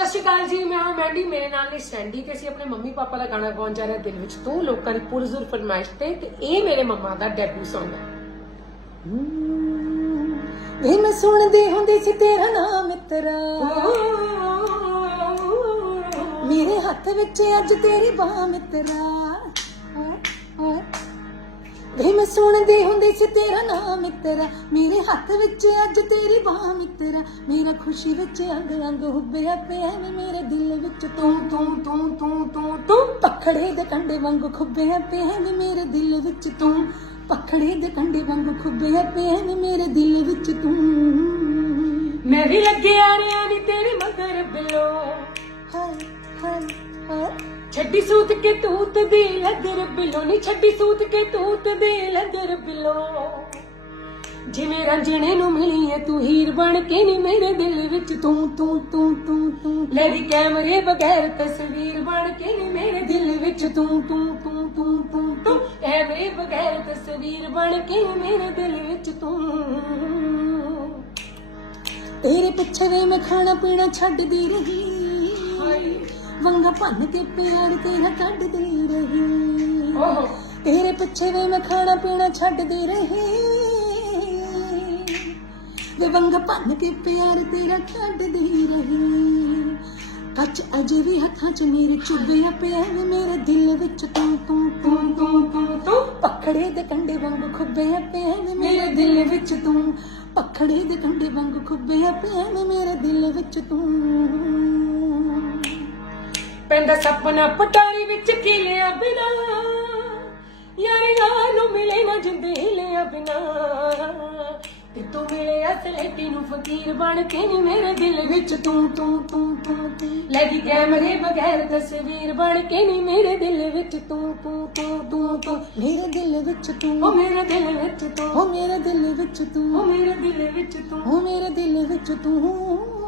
ਸਤਿ ਸ਼੍ਰੀ ਅਕਾਲ ਜੀ ਮੈਂ ਹਾਂ ਮੈਂਡੀ ਮੇਰੇ ਨਾਲ ਨੇ ਸੈਂਡੀ ਤੇ ਅਸੀਂ ਆਪਣੇ ਮੰਮੀ ਪਾਪਾ ਦਾ ਗਾਣਾ ਗਾਉਣ ਜਾ ਰਹੇ ਦਿਲ ਵਿੱਚ ਤੂੰ ਲੋਕਾਂ ਦੀ ਪੁਰਜ਼ੁਰ ਫਰਮਾਇਸ਼ ਤੇ ਤੇ ਇਹ ਮੇਰੇ ਮੰਮਾ ਦਾ ਡੈਬਿਊ Song ਹੈ। ਵੇ ਮੈਂ ਸੁਣਦੀ ਹੁੰਦੀ ਸੀ ਤੇਰਾ ਨਾਮ ਮਿੱਤਰਾ। ਮੇਰੇ ਹੱਥ ਵਿੱਚ ਅੱਜ ਤੇਰੀ ਬਾਹ ਮਿੱਤਰਾ। ਵੇ ਮੈਂ ਸੁਣਦੀ ਹੁੰਦੀ ਸੀ, ਤੇਰਾ ਨਾਮ ਮਿੱਤਰਾ ਮੇਰੇ ਹੱਥ ਵਿੱਚ ਅੱਜ ਤੇਰੀ ਬਾਹ ਮਿੱਤਰਾ ਮੇਰਾ ਖੁਸ਼ੀ ਵਿੱਚ ਅੰਗ ਅੰਗ ਹੁੱਬਿਆ ਪਿਆ ਵੇ ਮੇਰੇ ਦਿਲ ਵਿੱਚ ਤੂੰ ਤੂੰ ਤੂੰ ਤੂੰ ਤੂੰ ਤੂੰ ਪਖੜੇ ਦੇ ਕੰਡੇ ਵਾਂਗ ਖੁੱਬਿਆ ਪਿਆ ਵੇ ਮੇਰੇ ਦਿਲ ਵਿੱਚ ਤੂੰ ਪਖੜੇ ਦੇ ਕੰਡੇ ਵਾਂਗ ਖੁੱਬਿਆ ਪਿਆ ਵੇ ਮੇਰੇ ਦਿਲ ਵਿੱਚ ਤੂੰ। ਮੈਂ ਵੀ ਲੱਗਿਆ ਰਿਆ ਨੀ ਤੇਰੇ ਮਗਰ ਬਿਲੋ। ਹਾਏ ਹਾਏ ਹਾਏ। ਛੱਡੀ ਸੂਤ ਕੇ ਤੂਤ ਦੀ ਲਦਰ ਬਿਲੋ, ਨੀ ਛੱਡੀ ਸੂਤ ਕੇ ਤੂਤ ਦੀ ਲਦਰ ਬਿਲੋ। ਜਿਵੇਂ ਰਾਂਝਣੇ ਨੂੰ ਮਿਲੀ ਐ ਤੂੰ ਹੀਰ ਬਣ ਕੇ, ਨੀ ਮੇਰੇ ਦਿਲ ਵਿੱਚ ਤੂੰ ਤੂੰ ਤੂੰ ਤੂੰ ਤੂੰ। ਲੈਦੀ ਕੈਮਰੇ ਬਗੈਰ ਤਸਵੀਰ ਬਣ ਕੇ, ਨੀ ਮੇਰੇ ਦਿਲ ਵਿੱਚ ਤੂੰ ਤੂੰ ਤੂੰ ਤੂੰ ਤੂੰ ਤੂੰ। ਕੈਮਰੇ ਬਗੈਰ ਤਸਵੀਰ ਬਣ ਕੇ, ਨੀ ਮੇਰੇ ਦਿਲ ਵਿੱਚ ਤੂੰ। ਤੇਰੇ ਪਿੱਛੇ ਵੇ ਮੈਂ ਖਾਣਾ ਪੀਣਾ ਛੱਡਦੀ ਰਹੀ। ਵੰਗਾ ਭੰਨ ਕੇ ਪਿਆਰ ਤੇਰਾ ਕੱਢਦੀ ਰਹੀ। ਓਹੋ। ਤੇਰੇ ਪਿੱਛੇ ਵੇ ਮੈਂ ਖਾਣਾ ਪੀਣਾ ਛੱਡਦੀ ਰਹੀ। ਵੇ ਵੰਗਾ ਭੰਨ ਕੇ ਪਿਆਰ ਤੇਰਾ ਕੱਢਦੀ ਰਹੀ। ਕੱਚ ਅਜੇ ਵੀ ਹੱਥਾਂ 'ਚ ਮੇਰੇ ਚੁੱਭਿਆ ਪਿਆ ਵੇ ਮੇਰੇ ਦਿਲ ਵਿੱਚ ਤੂੰ ਤੂੰ ਤੂੰ ਤੂੰ ਤੂੰ ਤੂੰ ਪਖੜੇ ਦੇ ਕੰਡੇ ਵਾਂਗੂ ਖੁੱਬਿਆ ਪਿਆ ਵੇ ਮੇਰੇ ਦਿਲ ਵਿੱਚ ਤੂੰ। ਪਖੜੇ ਦੇ ਕੰਡੇ ਵਾਂਗੂ ਖੁੱਬਿਆ ਪਿਆ ਵੇ ਮੇਰੇ ਦਿਲ ਵਿੱਚ ਤੂੰ। ਪੈਂਦਾ ਸੁਪਨਾ ਪਟਾਰੀ ਵਿੱਚ ਖਿਲਿਆ ਬਿਨਾ। ਯਾਰੀਆਂ ਨੂੰ ਮਿਲੇ ਨਾ ਜਿੰਦੇ ਹਿਲਿਆ ਬਿਨਾ। ਤੇ ਤੂੰ ਮਿਲੇ ਅਸਲੇਟੀ ਨੂੰ ਫਕੀਰ ਬਣ ਕੇ ਨੀ ਮੇਰੇ ਦਿਲ ਵਿੱਚ ਤੂੰ ਤੂੰ ਤੂੰ ਤੂੰ ਲੈਦੀ ਕੈਮਰੇ ਬਗੈਰ ਤਸਵੀਰ ਬਣ ਕੇ ਨੀ ਮੇਰੇ ਦਿਲ ਵਿੱਚ ਤੂੰ ਤੂੰ ਤੂੰ ਤੂੰ ਤੂੰ। ਮੇਰੇ ਦਿਲ ਵਿੱਚ ਤੂੰ। ਉਹ ਮੇਰੇ ਦਿਲ ਵਿੱਚ ਤੂੰ। ਹੋ ਮੇਰੇ ਦਿਲ ਵਿੱਚ ਤੂੰ। ਉਹ ਮੇਰੇ ਦਿਲ ਵਿੱਚ ਤੂੰ। ਹੋ ਮੇਰੇ ਦਿਲ ਵਿੱਚ ਤੂੰ।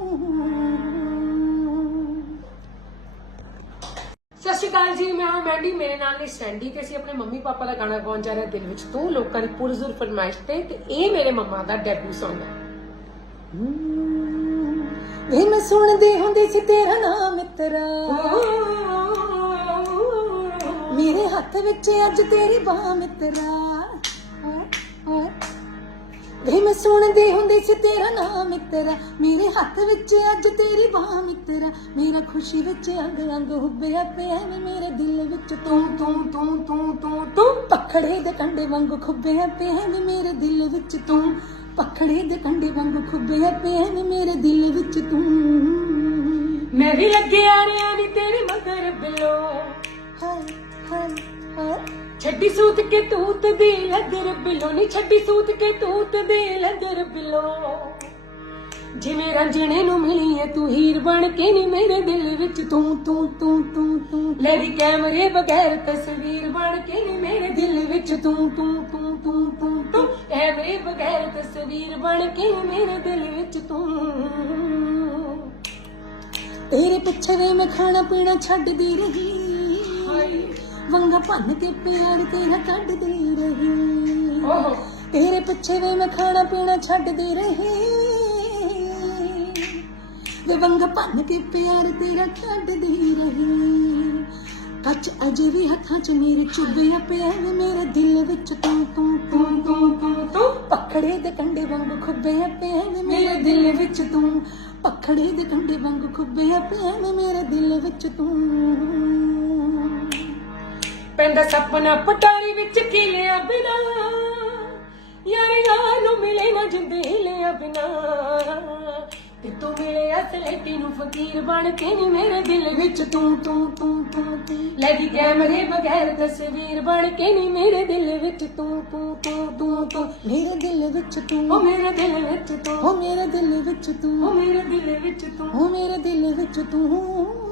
ਸਤਿ ਸ਼੍ਰੀ ਅਕਾਲ ਜੀ ਮੈਂ ਹਾਂ ਮੈਂਡੀ ਮੇਰੇ ਨਾਲ ਨੇ ਸੈਂਡੀ ਤੇ ਅਸੀਂ ਆਪਣੇ ਮੰਮੀ ਪਾਪਾ ਦਾ ਗਾਣਾ ਗਾਉਣ ਜਾ ਰਹੇ ਹਾਂ ਦਿਲ ਵਿੱਚ ਤੂੰ ਲੋਕਾਂ ਦੀ ਪੁਰਜ਼ੁਰ ਫਰਮਾਇਸ਼ ਤੇ ਤੇ ਇਹ ਮੇਰੇ ਮੰਮਾ ਦਾ ਡੈਬਿਊ Song ਹੈ। ਵੇ ਮੈਂ ਸੁਣਦੀ ਹੁੰਦੀ ਸੀ ਤੇਰਾ ਨਾਮ ਮਿੱਤਰਾ। ਮੇਰੇ ਹੱਥ ਵਿੱਚ ਅੱਜ ਤੇਰੀ ਬਾਹ ਮਿੱਤਰਾ। ਵੇ ਮੈਂ ਸੁਣਦੀ ਹੁੰਦੀ ਸੀ ਤੇਰਾ ਨਾਮ ਮਿੱਤਰਾ ਮੇਰੇ ਹੱਥ ਵਿੱਚ ਅੱਜ ਤੇਰੀ ਬਾਹ ਮਿੱਤਰਾ ਮੇਰਾ ਖੁਸ਼ੀ ਵਿੱਚ ਅੰਗ ਅੰਗ ਹੁੱਬਿਆ ਪਿਆ ਵੇ ਮੇਰੇ ਦਿਲ ਵਿੱਚ ਤੂੰ ਤੂੰ ਤੂੰ ਤੂੰ ਤੂੰ ਤੂੰ। ਪਖੜੇ ਦੇ ਕੰਡੇ ਵਾਂਗੂ ਖੁੱਬਿਆ ਪਿਆ ਵੇ ਮੇਰੇ ਦਿਲ ਵਿੱਚ ਤੂੰ। ਪਖੜੇ ਦੇ ਕੰਡੇ ਵਾਂਗੂ ਖੁੱਬਿਆ ਪਿਆ ਵੇ ਮੇਰੇ ਦਿਲ ਵਿੱਚ ਤੂੰ। ਮੈਂ ਵੀ ਲੱਗਿਆ ਰਿਆ ਨੀ ਤੇਰੇ ਮਗਰ ਬਿਲੋ। ਹਾਏ ਹਾਏ ਹਾਏ ਛੱਡੀ ਸੂਤ ਕੇ ਤੂਤ ਦੀ ਲਦਰ ਬਿਲੋ। ਨੀ ਛੱਡੀ ਸੂਤ ਕੇ ਤੂਤ ਜਿਵੇਂ ਰਾਂਝਣੇ ਨੂੰ ਮਿਲੀ ਐ ਤੂੰ ਹੀਰ ਬਣ ਕੇ ਨੀ ਮੇਰੇ ਦਿਲ ਵਿੱਚ ਤੂੰ ਤੂੰ ਤੂੰ ਤੂੰ ਤੂੰ। ਲੈਦੀ ਕੈਮਰੇ ਬਗੈਰ ਤਸਵੀਰ ਬਣ ਕੇ ਨੀ ਮੇਰੇ ਦਿਲ ਵਿੱਚ ਤੂੰ ਤੂੰ ਤੂੰ ਤੂੰ ਤੂੰ ਤੂੰ। ਕੈਮਰੇ ਬਗੈਰ ਤਸਵੀਰ ਬਣ ਕੇ ਨੀ ਮੇਰੇ ਦਿਲ ਵਿੱਚ ਤੂੰ। ਤੇਰੇ ਪਿੱਛੇ ਵੇ ਮੈਂ ਖਾਣਾ ਪੀਣਾ ਛੱਡਦੀ ਰਹੀ। ਵੰਗਾ ਭੰਨ ਕੇ ਪਿਆਰ ਤੇਰਾ ਕੱਢਦੀ ਰਹੀ। ਓਹੋ। ਤੇਰੇ ਪਿੱਛੇ ਵੇ ਮੈਂ ਖਾਣਾ ਪੀਣਾ ਛੱਡਦੀ ਰਹੀ। ਵੇ ਵੰਗਾ ਭੰਨ ਕੇ ਪਿਆਰ ਤੇਰਾ ਕੱਢਦੀ ਰਹੀ। ਕੱਚ ਅਜੇ ਵੀ ਹੱਥਾਂ 'ਚ ਮੇਰੇ ਚੁੱਭਿਆ ਪਿਆ ਵੇ ਮੇਰੇ ਦਿਲ ਵਿੱਚ ਤੂੰ ਤੂੰ ਤੂੰ ਤੂੰ ਤੂੰ ਤੂੰ। ਪਖੜੇ ਦੇ ਕੰਡੇ ਵਾਂਗੂ ਖੁੱਬਿਆ ਪਿਆ ਵੇ ਮੇਰੇ ਦਿਲ ਵਿੱਚ ਤੂੰ। ਪਖੜੇ ਦੇ ਕੰਡੇ ਵਾਂਗੂ ਖੁੱਬਿਆ ਪਿਆ ਵੇ ਮੇਰੇ ਦਿਲ ਵਿੱਚ ਤੂੰ। ਪੈਂਦਾ ਸਪਨਾ ਪਟਾਰੀ ਵਿੱਚ ਖਿਲਿਆ ਬਿਨਾ। ਯਾਰੀਆਂ ਨੂੰ ਮਿਲੇ ਨਾ ਜਿੰਦੇ ਹਿਲਿਆ ਬਿਨਾ ਤੇ ਤੂੰ ਮਿਲੇ ਅਸਲੇਟੀ ਨੂੰ ਫਕੀਰ ਬਣ ਕੇ ਨੀ ਮੇਰੇ ਦਿਲ ਵਿੱਚ ਤੂੰ ਤੂੰ ਤੂੰ ਤੂੰ ਲੈਦੀ ਕੈਮਰੇ ਬਗੈਰ ਤਸਵੀਰ ਬਣ ਕੇ ਨੀ ਮੇਰੇ ਦਿਲ ਵਿੱਚ ਤੂੰ ਤੂੰ ਤੂੰ ਤੂੰ ਤੂੰ। ਮੇਰੇ ਦਿਲ ਵਿੱਚ ਉਹ ਤੂੰ ਮੇਰੇ ਦਿਲ ਵਿੱਚ ਤੂੰ। ਹੋ ਮੇਰੇ ਦਿਲ ਵਿੱਚ ਉਹ ਤੂੰ ਮੇਰੇ ਦਿਲ ਵਿੱਚ ਤੂੰ। ਹੋ ਮੇਰੇ ਦਿਲ ਵਿੱਚ ਤੂੰ।